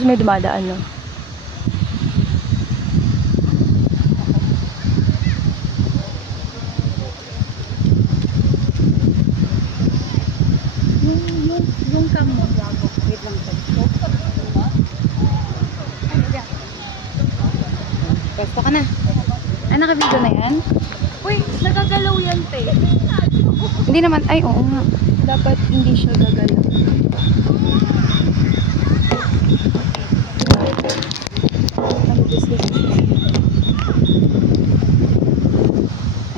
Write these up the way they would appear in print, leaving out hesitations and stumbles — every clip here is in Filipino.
Tapos may dumadaan, no? Yung cam mo. Wait lang ito. Pwesto ka na. Ah, naka-video na yan? Uy, nagagalaw yan, te. Hindi naman. Ay, oo nga. Dapat hindi siya gagalaw.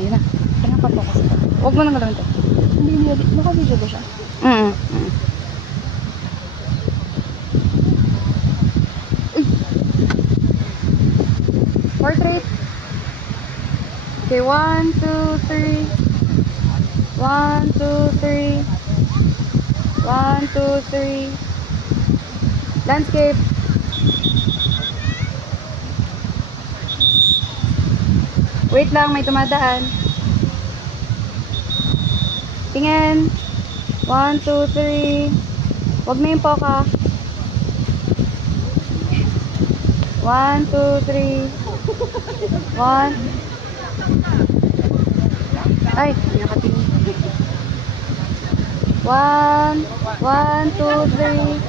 Ayun na. Pinapapocus ko. Huwag mo nang galawan ito. Hindi niya, naka-video ba siya? Portrait. Okay, 1, 2, 3. 1, 2, 3. 1, 2, 3. Landscape. Wait lang, may tumadaan. Tingin. 1, 2, 3. Huwag na yung poka. 1, 2, 3. 1. Ay, nakatingin. 1, 1, 2, 3.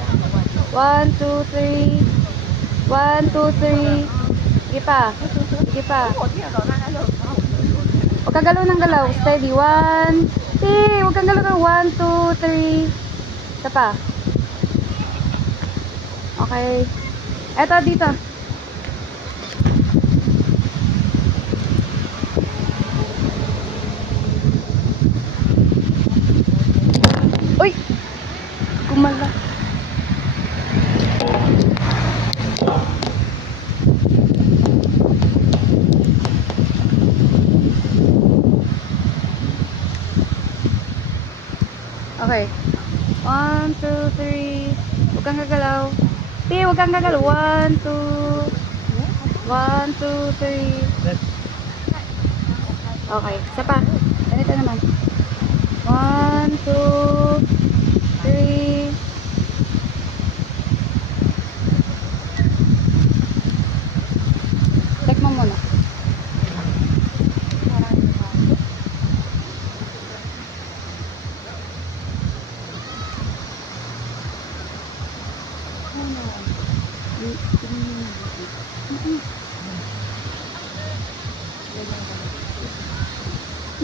1, 2, 3. 1, 2, 3. Sige pa. Sige pa. Huwag kang galaw ng galaw. Steady. 1. Huwag kang galaw ng 1, 2, 3. Isa pa. Okay. Eto, dito. Uy! Kumala. Okay. 1, 2, 3. Huwag kang gagalaw. Huwag kang gagalaw. 1, 2. 1, 2, 3. Okay. Isa pa. Ganito naman. 1, 2, 3. Check mo muna.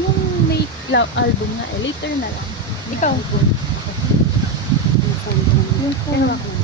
Yung may album nga, later na lang. Ikaw. Yung phone.